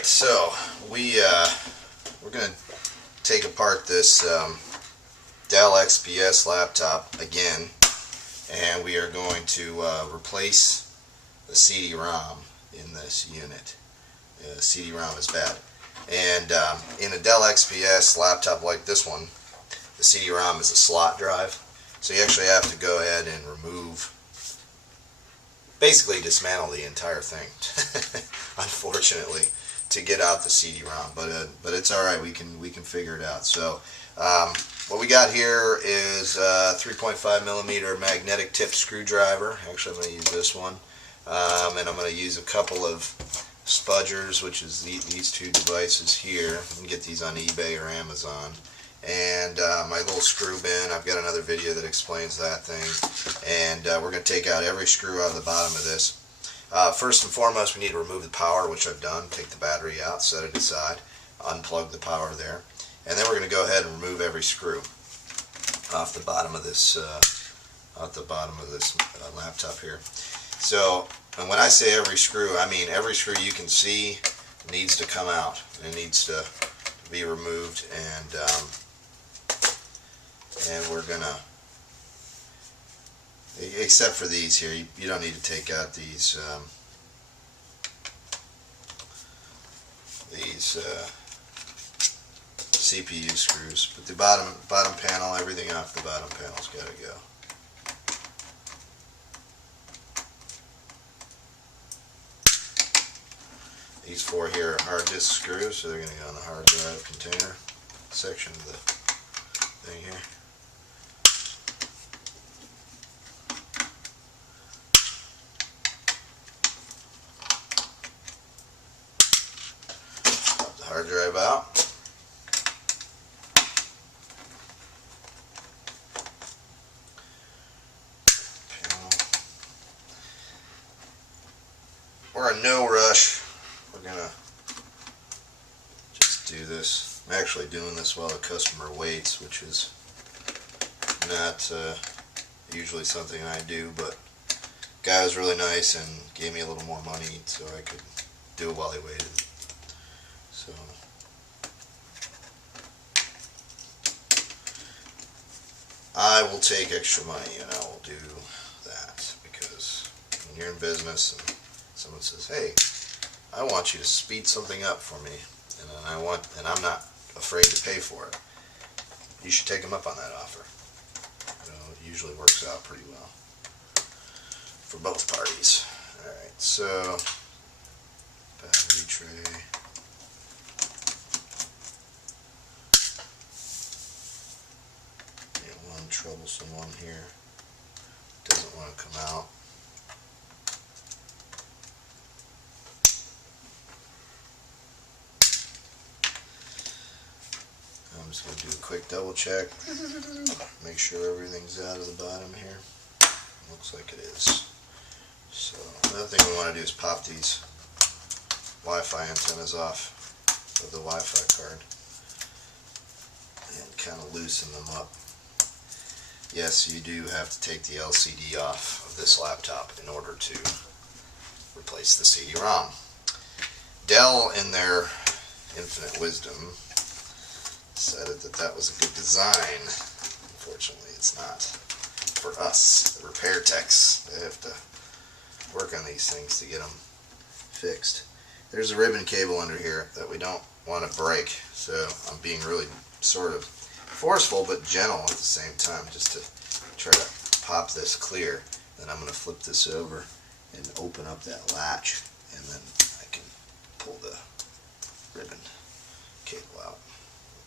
Alright, so we're going to take apart this Dell XPS laptop again, and we are going to replace the CD-ROM in this unit. CD-ROM is bad. And in a Dell XPS laptop like this one, the CD-ROM is a slot drive, so you actually have to go ahead and remove, basically dismantle the entire thing, unfortunately, to get out the CD-ROM. But it's all right. We can figure it out. So what we got here is a 3.5 millimeter magnetic tip screwdriver. Actually, I'm going to use this one, and I'm going to use a couple of spudgers, which is these two devices here. You can get these on eBay or Amazon. And my little screw bin. I've got another video that explains that thing. And we're going to take out every screw out of the bottom of this. First and foremost, we need to remove the power, which I've done. Take the battery out, set it aside, unplug the power there, and then we're going to go ahead and remove every screw off the bottom of this laptop here. So, and when I say every screw, I mean every screw you can see needs to come out. It needs to be removed, and we're gonna, except for these here, you don't need to take out these CPU screws, but the bottom panel, everything off the bottom panel's got to go. These four here are hard disk screws, so they're going to go in the hard drive container section of the thing here. Pop the hard drive out. Panel. We're in no rush. We're gonna just do this. I'm actually doing this while the customer waits, which is not usually something I do, but the guy was really nice and gave me a little more money so I could do it while he waited. So I will take extra money and I will do that, because when you're in business and someone says, hey, I want you to speed something up for me, and I'm not afraid to pay for it, you should take them up on that offer. You know, it usually works out pretty well for both parties. Alright, so battery tray. One troublesome one here. Doesn't want to come out. I'm just going to do a quick double check, make sure everything's out of the bottom here. Looks like it is. So another thing we want to do is pop these Wi-Fi antennas off of the Wi-Fi card and kind of loosen them up. Yes, you do have to take the LCD off of this laptop in order to replace the CD-ROM. Dell, in their infinite wisdom, decided that was a good design. Unfortunately, it's not for us, the repair techs. They have to work on these things to get them fixed. There's a ribbon cable under here that we don't want to break, so I'm being really sort of forceful but gentle at the same time, just to try to pop this clear. Then I'm going to flip this over and open up that latch, and then I can pull the ribbon cable out.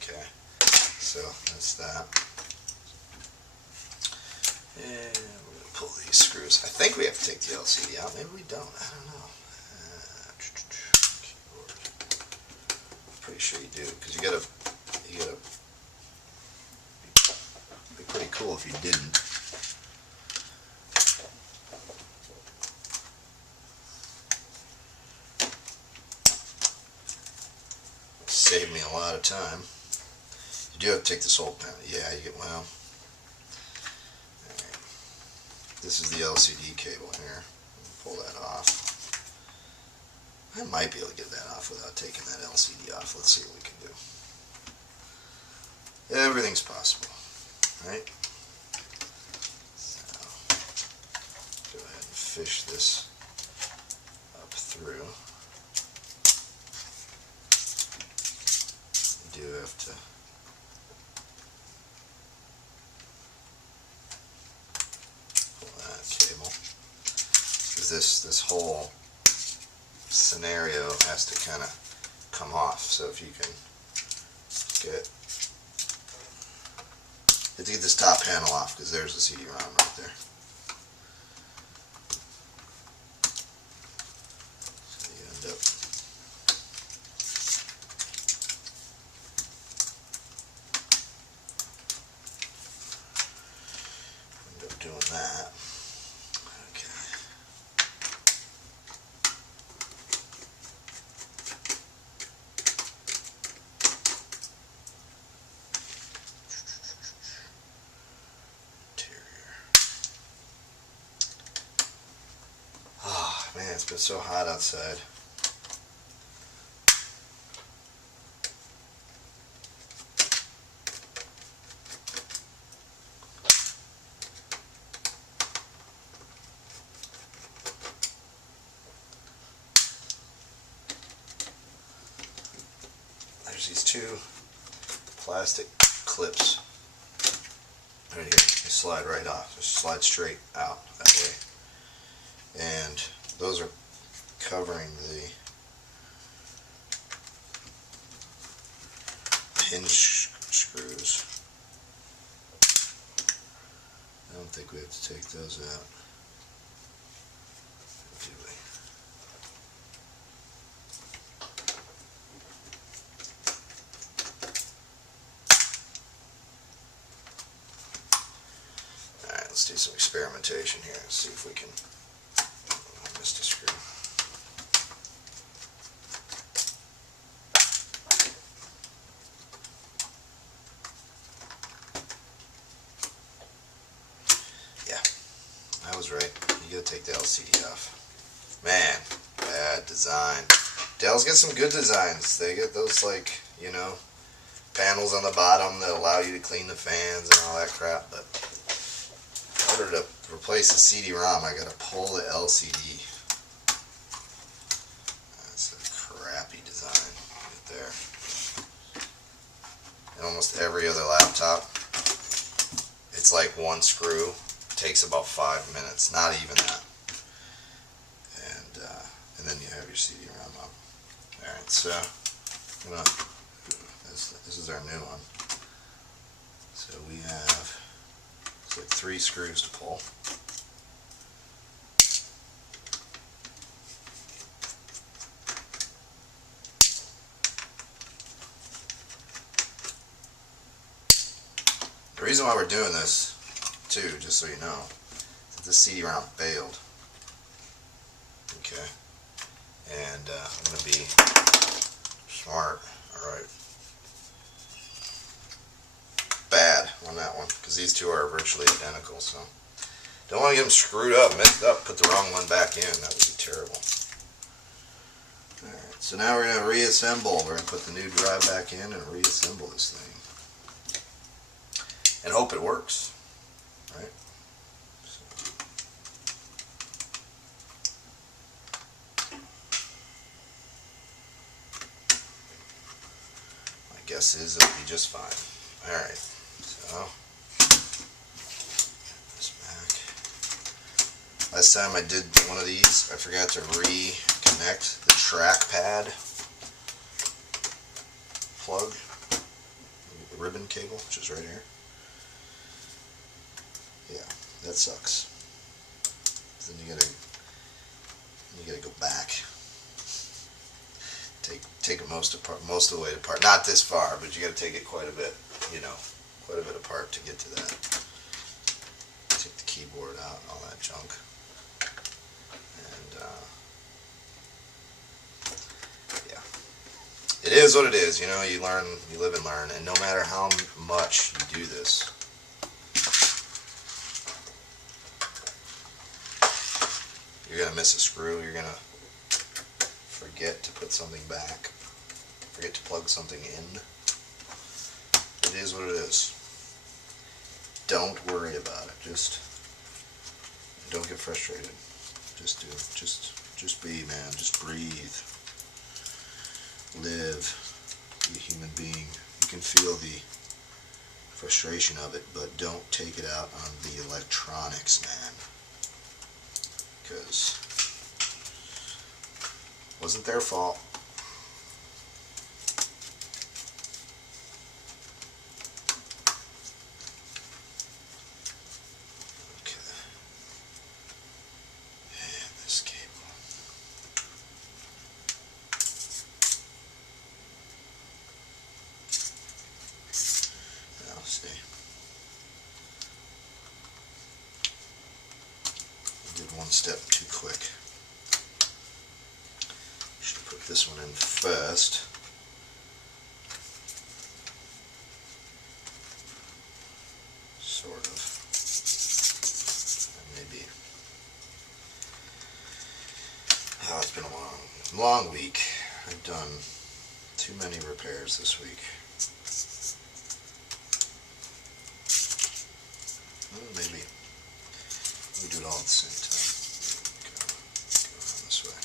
Okay, so that's that. And we're going to pull these screws. I think we have to take the LCD out. Maybe we don't. I don't know. Keyboard. Pretty sure you do, because you gotta be pretty cool if you didn't. Saved me a lot of time. You do have to take this whole panel. Yeah, you get, well. Alright. This is the LCD cable here. Pull that off. I might be able to get that off without taking that LCD off. Let's see what we can do. Everything's possible, right? So, go ahead and fish this up through. You do have to pull that cable, because this whole scenario has to kind of come off. So if you can get, you have to get this top panel off, because there's the CD-ROM right there. So you end up doing that. Okay. Oh man, it's been so hot outside. There's these two plastic clips right here. They slide right off. Just slide straight out that way. And those are covering the hinge screws. I don't think we have to take those out, do we? Alright, let's do some experimentation here and see if we can. I missed a screw. Yeah, I was right. You gotta take the LCD off. Man, bad design. Dell's got some good designs. They get those, like, you know, panels on the bottom that allow you to clean the fans and all that crap, but in order to replace the CD-ROM, I gotta pull the LCD. That's a crappy design right there. And almost every other laptop, it's like one screw. Takes about 5 minutes, not even that. And then you have your CD-ROM up. Alright, so this is our new one. So we have, it's like 3 screws to pull. The reason why we're doing this, too, just so you know, is that this CD-ROM failed. Okay. And I'm going to be smart. Alright. Bad on that one, because these two are virtually identical, so don't want to get them screwed up, messed up, put the wrong one back in. That would be terrible. Alright, so now we're going to reassemble. We're going to put the new drive back in and reassemble this thing. And hope it works. Right? So. My guess is it'll be just fine. Alright, so this back. Last time I did one of these, I forgot to reconnect the trackpad plug, the ribbon cable, which is right here. Yeah, that sucks. Then you gotta go back. Take it most of the way apart. Not this far, but you gotta take it quite a bit, you know, quite a bit apart to get to that. Take the keyboard out and all that junk. And yeah. It is what it is, you know, you learn, you live and learn, and no matter how much you do this, you're going to miss a screw, you're going to forget to put something back, forget to plug something in. It is what it is. Don't worry about it. Just don't get frustrated. Just do. Just be, man. Just breathe. Live. Be a human being. You can feel the frustration of it, but don't take it out on the electronics, man. Because it wasn't their fault. One step too quick. Should put this one in first. Sort of. Maybe. Oh, it's been a long week. I've done too many repairs this week. Well, maybe we do it all at the same time. Go around this way.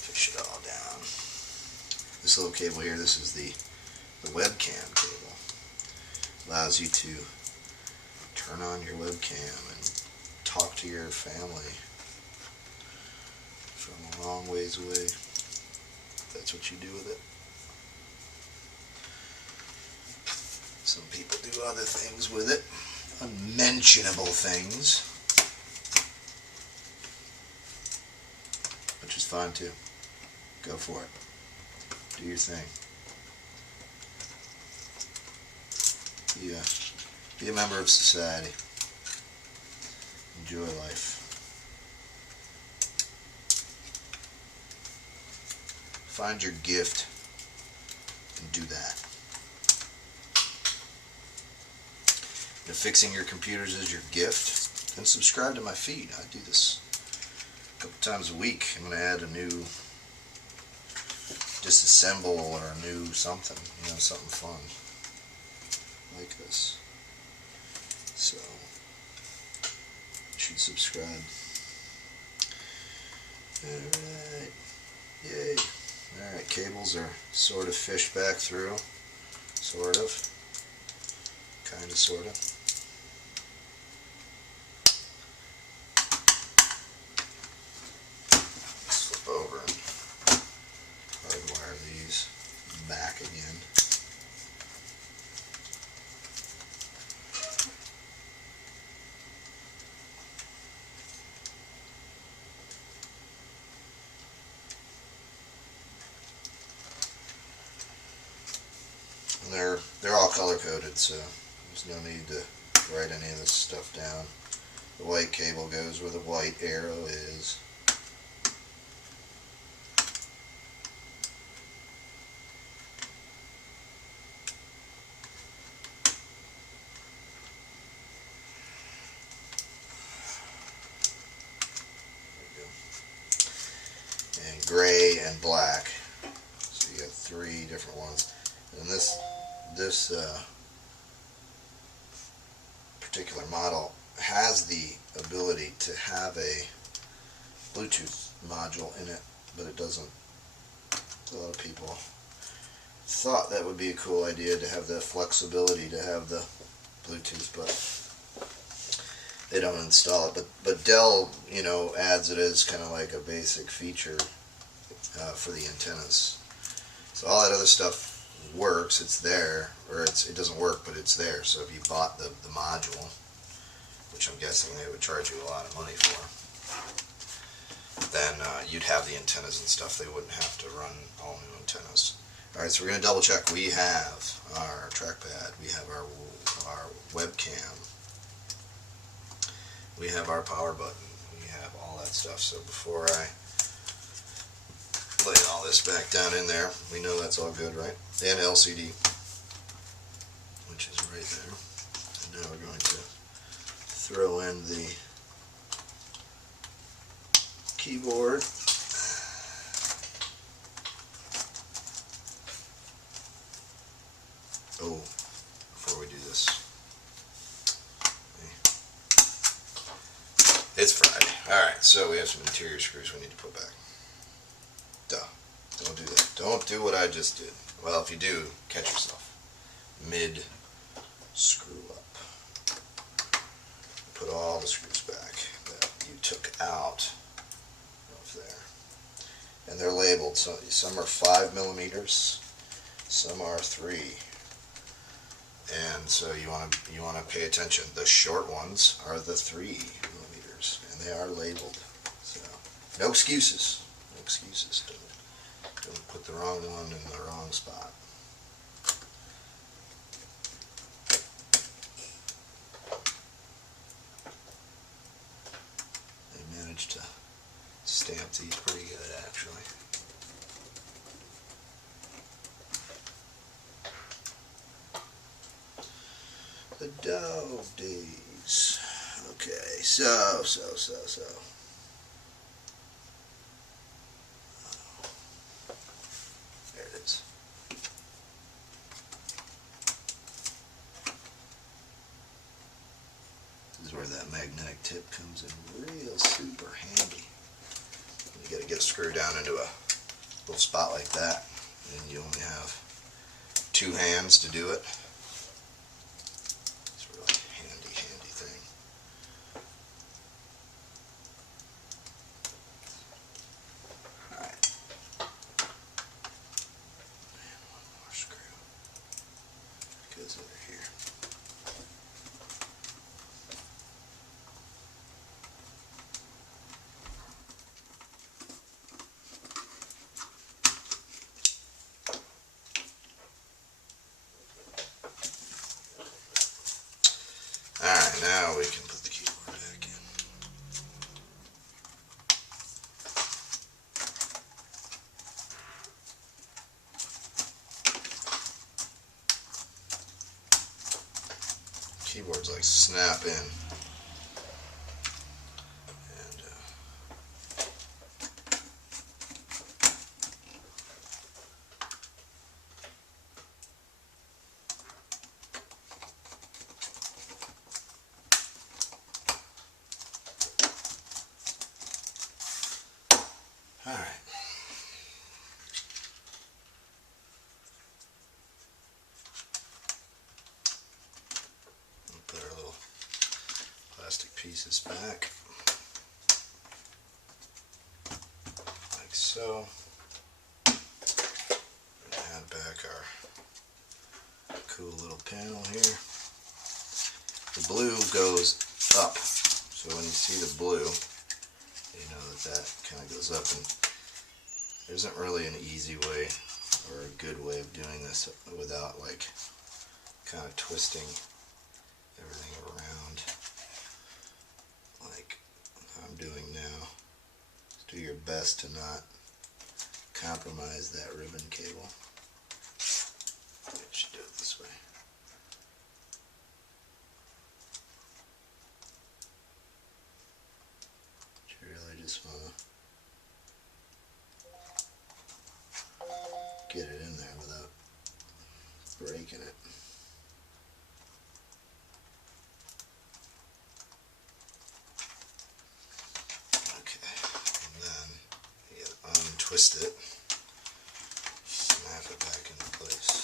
Fish it all down. This little cable here, this is the webcam cable. Allows you to turn on your webcam and talk to your family from a long ways away. That's what you do with it. Some people do other things with it, unmentionable things, which is fine too. Go for it. Do your thing. Be a member of society. Enjoy life. Find your gift and do that. If fixing your computers is your gift, then subscribe to my feed. I do this a couple times a week. I'm going to add a new disassemble or a new something, something fun like this. So, you should subscribe. Alright. Yay. Alright, cables are sort of fished back through. Sort of. Kind of, sort of. Flip over and hardwire these back again. They're all color coded, so there's no need to write any of this stuff down. The white cable goes where the white arrow is. There we go. And gray and black. So you got 3 different ones. And this particular model has the ability to have a Bluetooth module in it, but it doesn't. A lot of people thought that would be a cool idea to have the flexibility to have the Bluetooth, but they don't install it. But Dell, adds it as kind of like a basic feature for the antennas. So all that other stuff works, it's there, or it doesn't work, but it's there. So if you bought the module, which I'm guessing they would charge you a lot of money for, then you'd have the antennas and stuff. They wouldn't have to run all new antennas. Alright, so we're going to double check. We have our trackpad, we have our webcam, we have our power button, we have all that stuff. So before I lay all this back down in there, we know that's all good, right? And LCD. right there. And now we're going to throw in the keyboard. Oh, before we do this, it's Friday. Alright, so we have some interior screws we need to put back. Duh. Don't do that. Don't do what I just did. Well, if you do, catch yourself. Mid screw up. Put all the screws back that you took out of there. And they're labeled. So some are 5 millimeters, some are 3. And so you want to pay attention. The short ones are the 3 millimeters, and they are labeled. So no excuses. No excuses. Don't put the wrong one in the wrong spot. They managed to stamp these pretty good, actually. The Dove days. Okay, so. There it is. This is where that magnetic tip comes in real super handy. You gotta get a screw down into a little spot like that, and you only have 2 hands to do it. It's a really handy thing. Alright. And one more screw. Goes over here. Alright, now we can put the keyboard back in. Keyboards like snap in. And alright. We'll put our little plastic pieces back. Like so. Add back our cool little panel here. The blue goes up. So when you see the blue, you know that kind of goes up, and there isn't really an easy way or a good way of doing this without like kind of twisting everything around like I'm doing now. Just do your best to not compromise that ribbon cable. I should do it this way. You really just want to get it in there without breaking it. Okay, and then you untwist it, snap it back into place.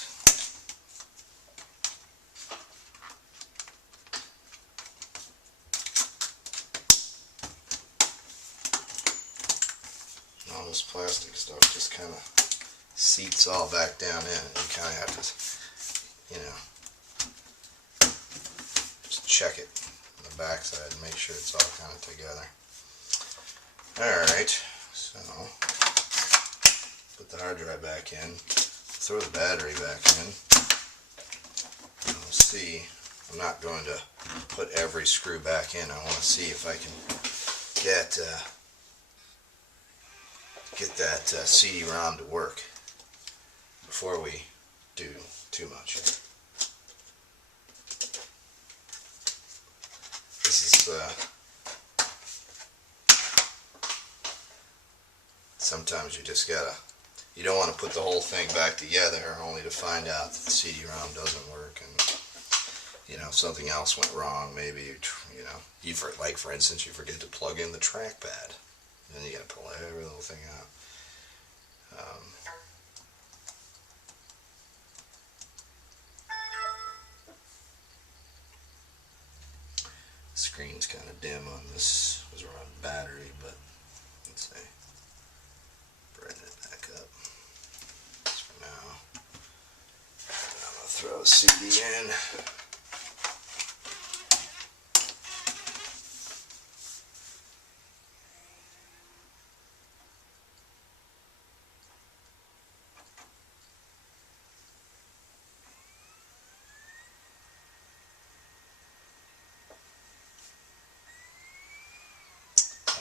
All this plastic stuff just kind of seats all back down in, and you kind of have to, you know, just check it on the back side and make sure it's all kind of together. Alright, so put the hard drive back in, throw the battery back in, and we'll see. I'm not going to put every screw back in. I want to see if I can get that CD-ROM to work before we do too much. sometimes you just gotta, you don't want to put the whole thing back together only to find out that the CD-ROM doesn't work, and you know, something else went wrong. Maybe like for instance, you forget to plug in the trackpad, and then you gotta pull every little thing out. Screen's kind of dim on this. It was around battery, but let's see. Brighten it back up. That's for now. And I'm gonna throw a CD in.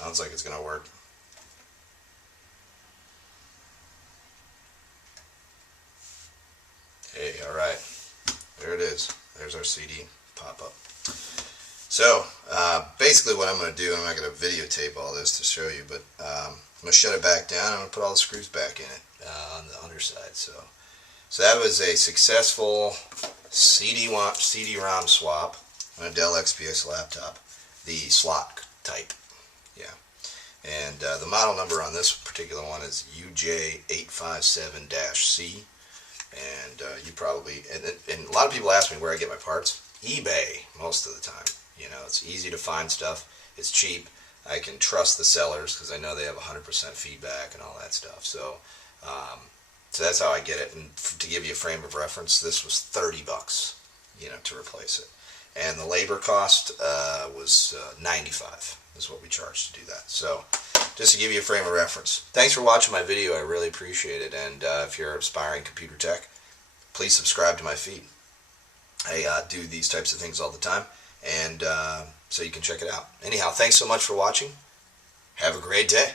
Sounds like it's gonna work. Hey, alright. There it is. There's our CD pop-up. So, basically what I'm going to do, I'm not going to videotape all this to show you, but I'm going to shut it back down. I'm going to put all the screws back in it on the underside. So that was a successful CD-ROM swap on a Dell XPS laptop, the slot type. Yeah. And the model number on this particular one is UJ857-C. And you probably, and a lot of people ask me where I get my parts. eBay, most of the time. You know, it's easy to find stuff. It's cheap. I can trust the sellers because I know they have 100% feedback and all that stuff. So, so that's how I get it. And to give you a frame of reference, this was $30, you know, to replace it. And the labor cost was $95 is what we charged to do that. So, just to give you a frame of reference. Thanks for watching my video. I really appreciate it. And if you're an aspiring computer tech, please subscribe to my feed. I do these types of things all the time, and so you can check it out. Anyhow, thanks so much for watching. Have a great day.